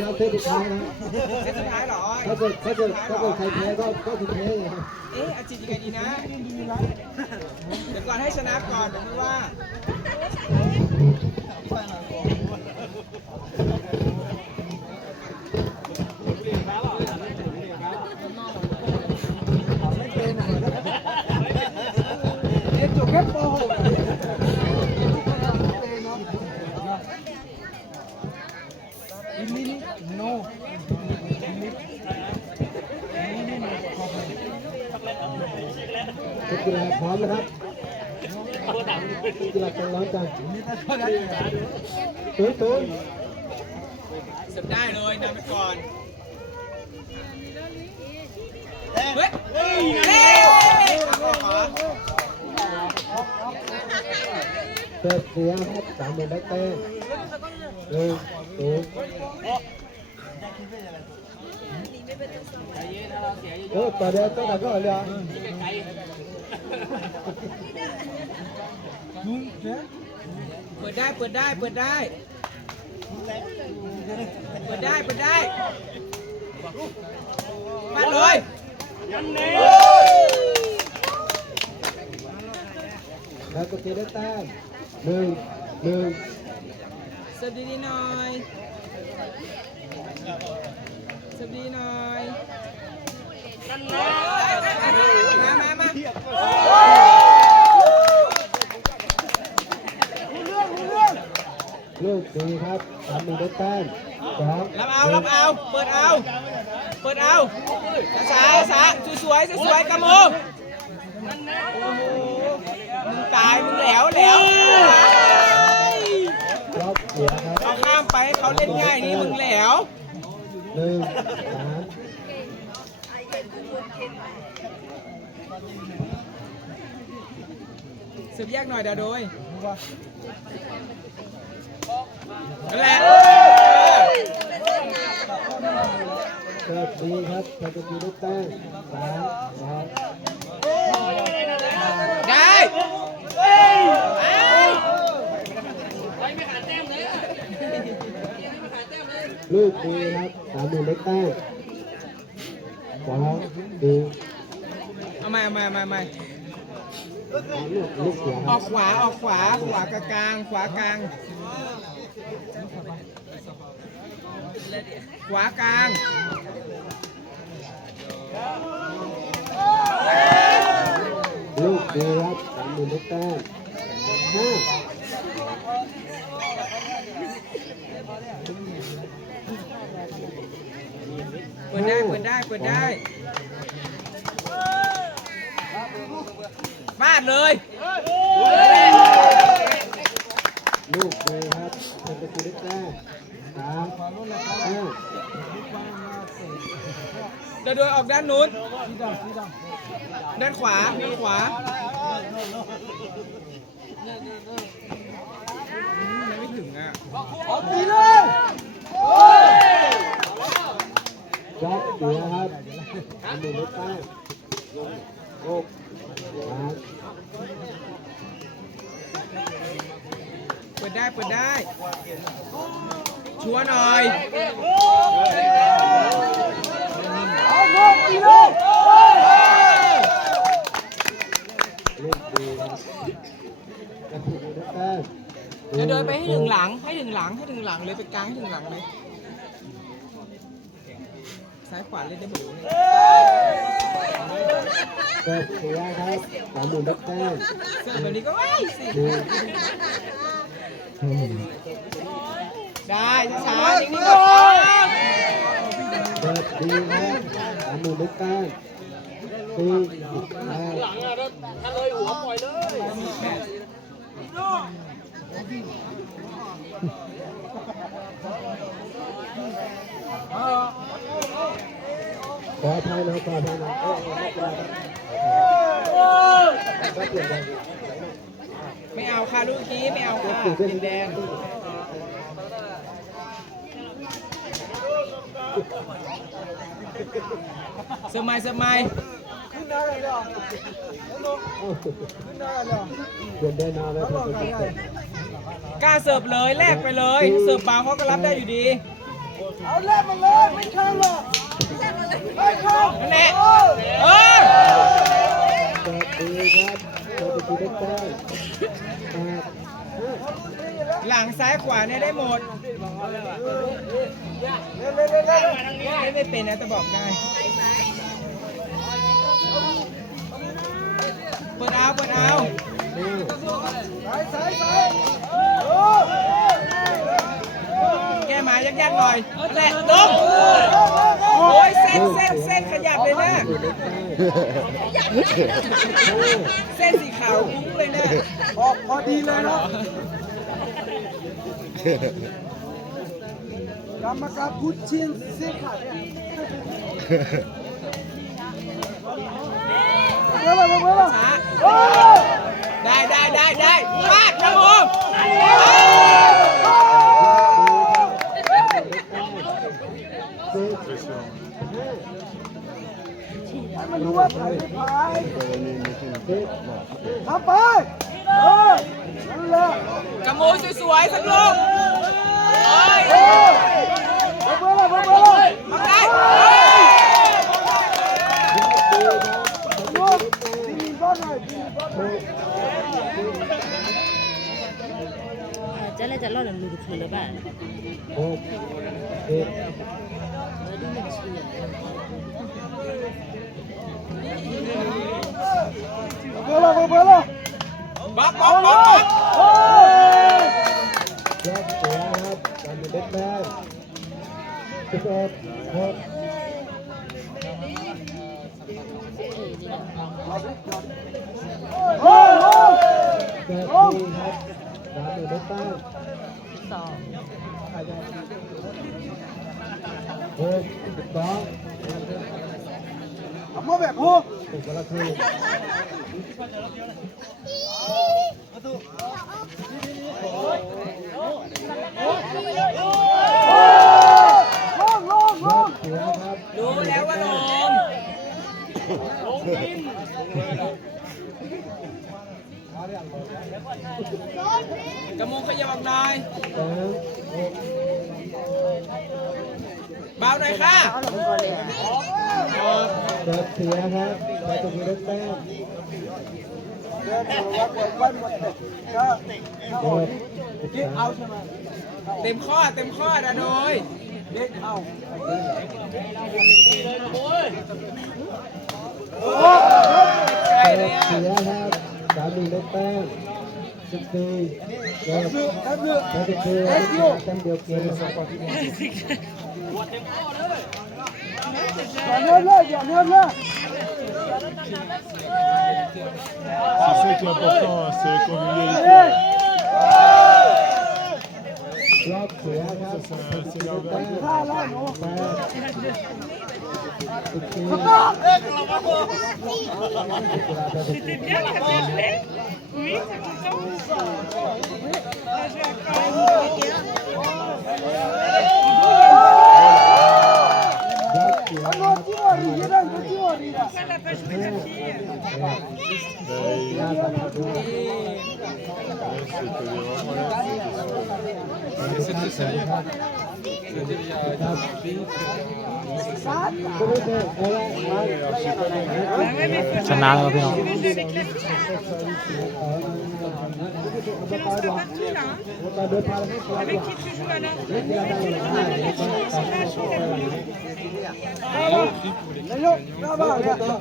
เราเซตสุดท้ายนะเซตสุดท้ายเหรอถ้าเกิดถ้าเกิดถ้าเกิดใครแพ้ก็ก็คือแพ้ไงครับเอ๊ะอาจิตยังไงดีนะเดี๋ยวก่อนให้ชนะก่อนเดี๋ยวไม่ว่า เรียนจบแค่ป .6 อินนี่โน นักกีฬาพร้อมนะครับนักกีฬาจังร้อนจังตุ้ยตุ้ยเสิร์ฟได้เลยนำไปก่อนเฮ้ยเฮ้ยเฮ้ยเอาออกเหรอเสิร์ฟเสียครับสามหมื่นได้เต้มหนึ่งศูนย์โอ้ต่อเดียวต้องแต่ก็เรือนุ่น เจ๊เปิดได้เปิดได้เปิดได้ เปิดได้เปิดได้มาเลยแล้วก็ตีได้แต้มหนึ่งหนึ่งเสิร์ฟดีๆหน่อยเสิร์ฟดีหน่อยมามามา ลูกดีครับสามหมื่นได้แต้มสองรับเอารับเอา เปิดเอา เปิดเอาสาสาสวยสวยๆกระมือโอ้มึงตายมึงแหล้วแหล้วรอบเสียครับเอาข้ามไปเขาเล่นง่ายนี่มึงแหล้วหนึ่งสาม สืบแยกหน่อยเดี๋ยวโดยนั่นแหละเสิร์ฟดีครับแล้วก็ตีได้แต้มสามสองได้ลูกดีครับสามหมื่นได้แต้มสองดี เอาใหม่เอาใหม่เอาใหม่เอาใหม่สามลูกลูกเสียคอรัอบกขวาออกขวาขวากลางขวากลางขวากลางลูกดีครับสามหมื่นได้แต้มห้าเปิดได้เปิดได้เปิดได้ ฟาดเลย ลูกดีครับแล้วก็ตีได้แต้มสามห้าเดี๋ยวโดยออกด้านนู้น ด้านขวา ด้านขวาไม่ถึงอะตีเลยจ็อกเสียครับหมื่นได้แต้มหก เปิดได้เปิดได้ ชัวร์หน่อยเอาลงตีเลยลูกดีครับแล้วก็ตีได้แต้มเดี๋ยวเดินไปให้ถึงหลัง ให้ถึงหลัง ให้ถึงหลังเลยไปกลางให้ถึงหลังเลย ซ้ายขวาเล่นได้หมดเลยเกิดเสียครับสามหมื่นได้แต้มเสิร์ฟแบบนี้ก็ว้ายสิหนึ่ง ได้ช้าๆนิ่งๆก่อนเกิดดีครับสามหมื่นได้แต้มสี่ห้าขออภัยนะขออภัยนะเออเออไม่เป็นไรครับก็เปลี่ยนไป ไม่เอาค่ะลูกคีไม่เอาค่ะสีแดงเสมัยสมัยขึ้นได้เลยหรอขึ้นได้เลยหรอเดินได้นานแล้กล้าเสิร์ฟเลยแลกไปเลย เสิร์ฟบางเขาก็รับได้อยู่ดี เอาแลกมาเลยไม่เข้าหรอกไม่เข้าแน่เออ หลังซ้ายขวาเนี่ยได้หมดไม่ไม่เป็นนะแต่บอกได้เปิดเอาเปิดเอาแก้มายักยักหน่อยแหละลง โอ้ยเส้นเส้นเส้นขยับเลยนะ เส้นสีขาวคุ้งเลยนะพอพอดีเลยเนาะกรรมการพุทชินเส้นขาดได้ได้ได้ได้ ให้มันรู้ว่าผ่านไม่ผ่านทำไปเออนั่นแหละกระโมยสวยๆสักลูกเฮ้ย องลงยอดเสียครับการเป็นเด็กแรกสิบเอ็ดหกโอ้โหเจ็ดสี่ครับการเป็นเด็กแรกสองหกสิบสองทำมาแบบพวกถูกแล้วคือ กระมู Kamu เบาหน่อยเบาหน่อยค่ะเปิดเสียครับกไปตรงนี้ได้แต้มเปิดเอาใช่ไหม Tem kho, tem kho ra rồi. เด็กเอา Cái เปิด này เสี à. ยครับสามีได้แต้ม Sixty. C'est ça qui est important, c'est la convivialité. C'était bien la berlée Oui, t'es content Là, j'ai un Ça n'a. Avec qui tu joues alors? Là-bas, là-bas, là-bas.